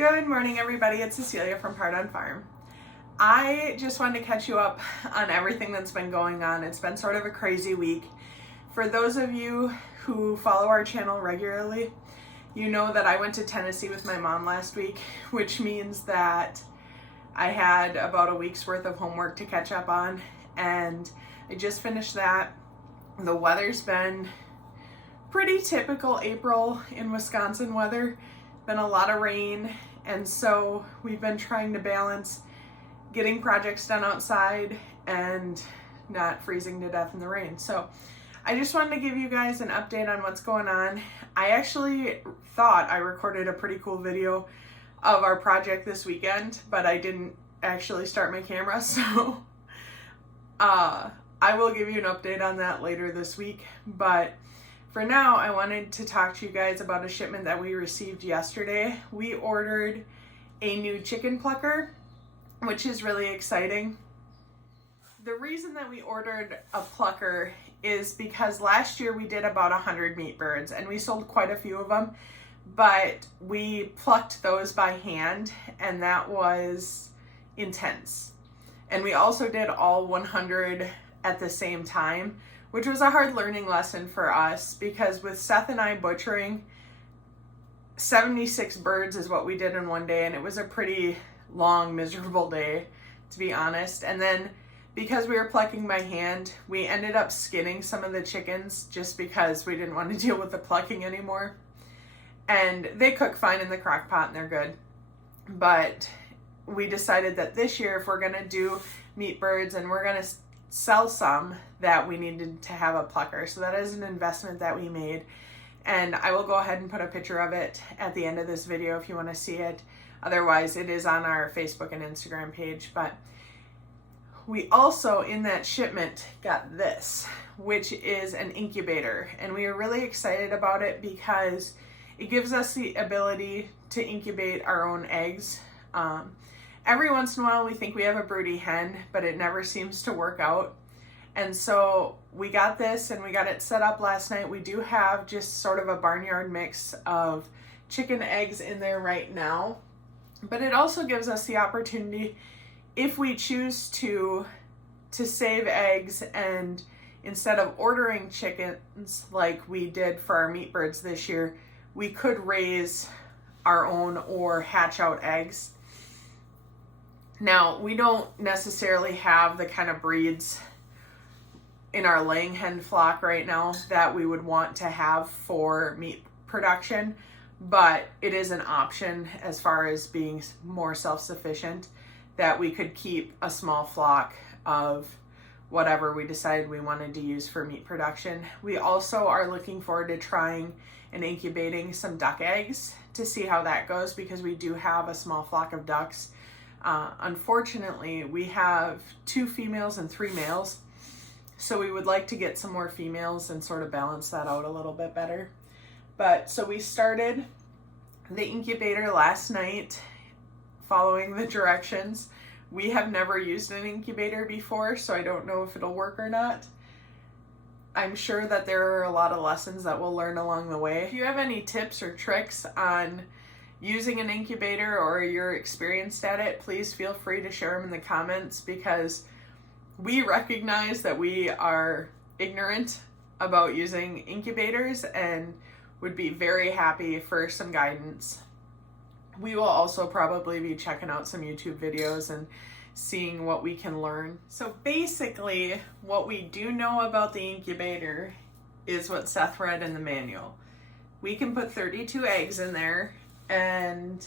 Good morning, everybody. It's Cecilia from Pardun Farm. I just wanted to catch you up on everything that's been going on. It's been sort of a crazy week. For those of you who follow our channel regularly, you know that I went to Tennessee with my mom last week, which means that I had about a week's worth of homework to catch up on, and I just finished that. The weather's been pretty typical April in Wisconsin weather. Been a lot of rain, and so we've been trying to balance getting projects done outside and not freezing to death in the rain. So I just wanted to give you guys an update on what's going on. I actually thought I recorded a pretty cool video of our project this weekend, but I didn't actually start my camera, so I will give you an update on that later this week. But for now, I wanted to talk to you guys about a shipment that we received yesterday. We ordered a new chicken plucker, which is really exciting. The reason that we ordered a plucker is because last year we did about 100 meat birds and we sold quite a few of them, but we plucked those by hand and that was intense. And we also did all 100 at the same time, which was a hard learning lesson for us because with Seth and I butchering, 76 birds is what we did in one day, and it was a pretty long, miserable day, to be honest. And then because we were plucking by hand, we ended up skinning some of the chickens just because we didn't want to deal with the plucking anymore. And they cook fine in the crock pot and they're good. But we decided that this year, if we're gonna do meat birds and we're gonna sell some, that we needed to have a plucker. So that is an investment that we made. And I will go ahead and put a picture of it at the end of this video if you want to see it. Otherwise, it is on our Facebook and Instagram page. But we also, in that shipment, got this, which is an incubator. And we are really excited about it because it gives us the ability to incubate our own eggs. Every once in a while, we think we have a broody hen, but it never seems to work out. And so we got this and we got it set up last night. We do have just sort of a barnyard mix of chicken eggs in there right now, but it also gives us the opportunity, if we choose to save eggs, and instead of ordering chickens like we did for our meat birds this year, we could raise our own or hatch out eggs. Now, we don't necessarily have the kind of breeds in our laying hen flock right now that we would want to have for meat production, but it is an option as far as being more self-sufficient, that we could keep a small flock of whatever we decided we wanted to use for meat production. We also are looking forward to trying and incubating some duck eggs to see how that goes, because we do have a small flock of ducks. Unfortunately, we have 2 females and 3 males, so we would like to get some more females and sort of balance that out a little bit better. But so we started the incubator last night following the directions. We have never used an incubator before, so I don't know if it'll work or not. I'm sure that there are a lot of lessons that we'll learn along the way. If you have any tips or tricks on using an incubator or you're experienced at it, please feel free to share them in the comments, because we recognize that we are ignorant about using incubators and would be very happy for some guidance. We will also probably be checking out some YouTube videos and seeing what we can learn. So basically, what we do know about the incubator is what Seth read in the manual. We can put 32 eggs in there, and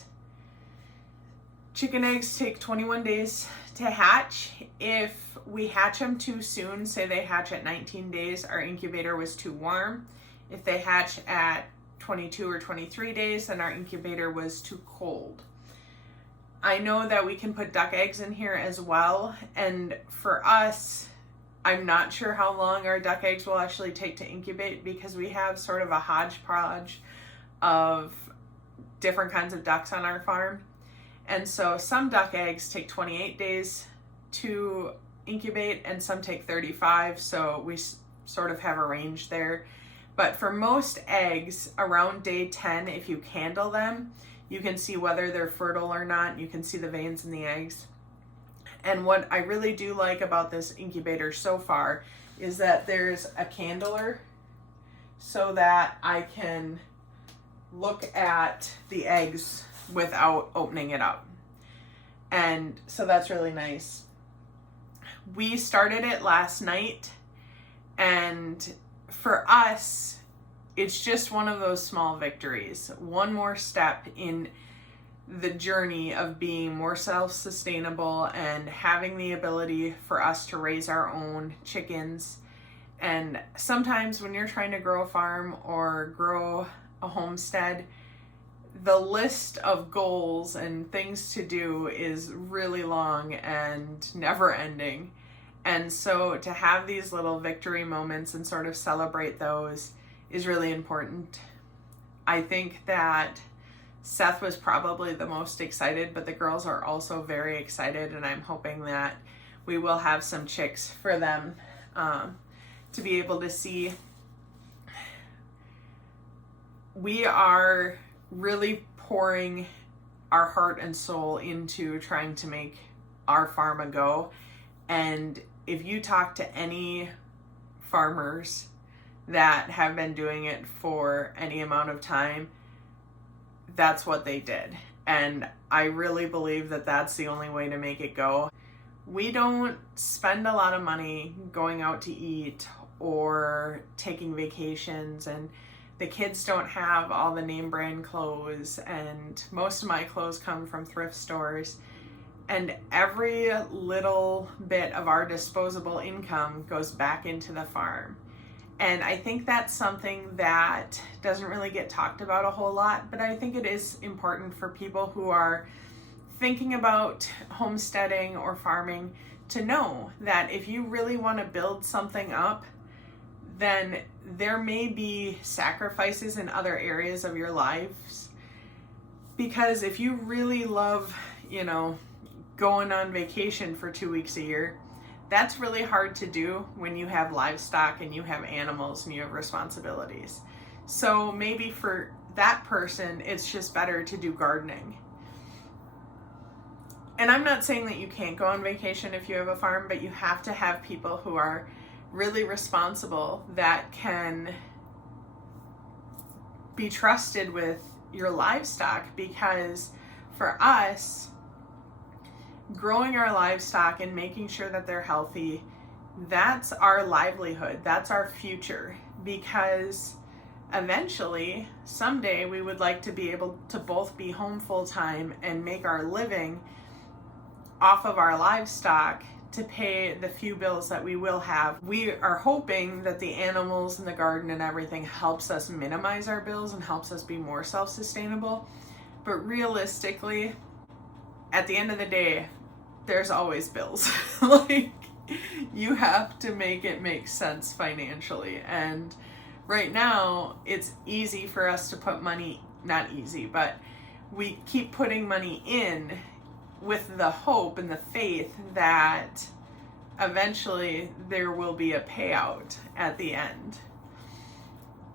chicken eggs take 21 days to hatch. If we hatch them too soon, say they hatch at 19 days, our incubator was too warm. If they hatch at 22 or 23 days, then our incubator was too cold. I know that we can put duck eggs in here as well, and for us, I'm not sure how long our duck eggs will actually take to incubate, because we have sort of a hodgepodge of different kinds of ducks on our farm. And so some duck eggs take 28 days to incubate and some take 35, so we sort of have a range there. But for most eggs, around day 10, if you candle them, You can see whether they're fertile or not. You can see the veins in the eggs. And what I really do like about this incubator so far is that there's a candler so that I can look at the eggs without opening it up. And so that's really nice. We started it last night, and for us, it's just one of those small victories. One more step in the journey of being more self-sustainable and having the ability for us to raise our own chickens. And sometimes when you're trying to grow a farm or grow a homestead, the list of goals and things to do is really long and never ending. And so to have these little victory moments and sort of celebrate those is really important. I think that Seth was probably the most excited, but the girls are also very excited, and I'm hoping that we will have some chicks for them to be able to see. We are really pouring our heart and soul into trying to make our farm a go. And if you talk to any farmers that have been doing it for any amount of time, that's what they did. And I really believe that that's the only way to make it go. We don't spend a lot of money going out to eat or taking vacations, and the kids don't have all the name brand clothes, and most of my clothes come from thrift stores. And every little bit of our disposable income goes back into the farm. And I think that's something that doesn't really get talked about a whole lot, but I think it is important for people who are thinking about homesteading or farming to know that if you really want to build something up, then there may be sacrifices in other areas of your lives. Because if you really love, going on vacation for 2 weeks a year, that's really hard to do when you have livestock and you have animals and you have responsibilities. So maybe for that person, it's just better to do gardening. And I'm not saying that you can't go on vacation if you have a farm, but you have to have people who are really responsible that can be trusted with your livestock. Because for us, growing our livestock and making sure that they're healthy, that's our livelihood, that's our future. Because eventually, someday, we would like to be able to both be home full time and make our living off of our livestock to pay the few bills that we will have. We are hoping that the animals and the garden and everything helps us minimize our bills and helps us be more self-sustainable. But realistically, at the end of the day, there's always bills. You have to make it make sense financially. And right now, it's easy for us to put money, not easy, but we keep putting money in with the hope and the faith that eventually there will be a payout at the end.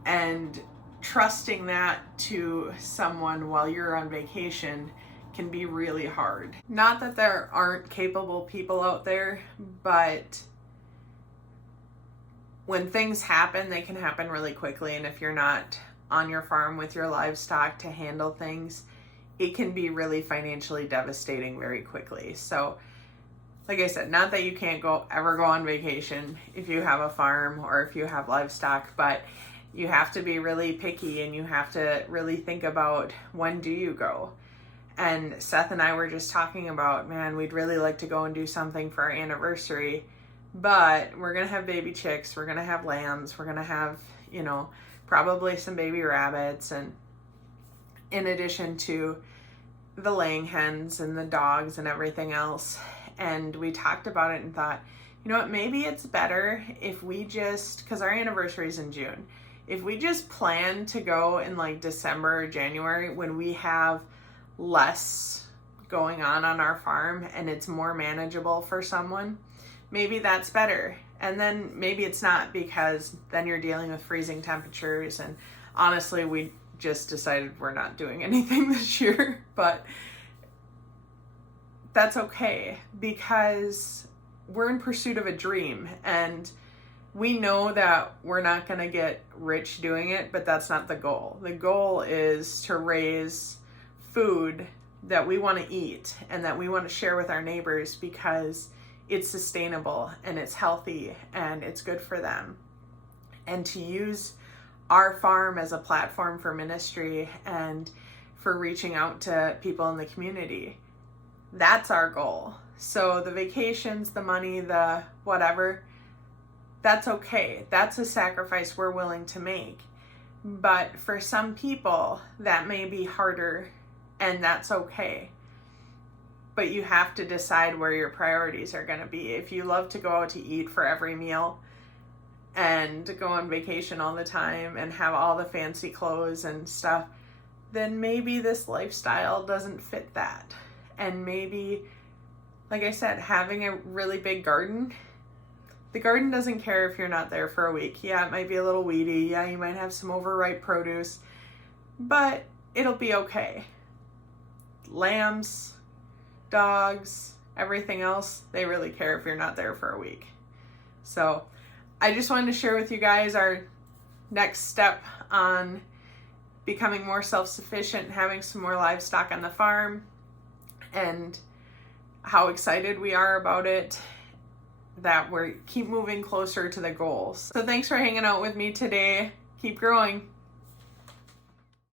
And trusting that to someone while you're on vacation can be really hard. Not that there aren't capable people out there, but when things happen, they can happen really quickly. And if you're not on your farm with your livestock to handle things, it can be really financially devastating very quickly. So, like I said, not that you can't ever go on vacation if you have a farm or if you have livestock, but you have to be really picky and you have to really think about, when do you go? And Seth and I were just talking about, man, we'd really like to go and do something for our anniversary, but we're going to have baby chicks, we're going to have lambs, we're going to have, probably some baby rabbits, and in addition to the laying hens and the dogs and everything else. And we talked about it and thought, maybe it's better if we just, because our anniversary is in June, if we just plan to go in like December or January when we have less going on our farm and it's more manageable for someone, maybe that's better. And then maybe it's not, because then you're dealing with freezing temperatures, and honestly, we just decided we're not doing anything this year, but that's okay because we're in pursuit of a dream, and we know that we're not going to get rich doing it, but that's not the goal. The goal is to raise food that we want to eat and that we want to share with our neighbors because it's sustainable and it's healthy and it's good for them. And to use our farm as a platform for ministry and for reaching out to people in the community. That's our goal. So the vacations, the money, the whatever, that's okay. That's a sacrifice we're willing to make. But for some people, that may be harder, and that's okay. But you have to decide where your priorities are going to be. If you love to go out to eat for every meal and go on vacation all the time and have all the fancy clothes and stuff, then maybe this lifestyle doesn't fit that. And maybe, like I said, having a really big garden, the garden doesn't care if you're not there for a week. Yeah, it might be a little weedy. Yeah, you might have some overripe produce, but it'll be okay. Lambs, dogs, everything else, they really care if you're not there for a week. So I just wanted to share with you guys our next step on becoming more self-sufficient, having some more livestock on the farm, and how excited we are about it, that we keep moving closer to the goals. So thanks for hanging out with me today. Keep growing.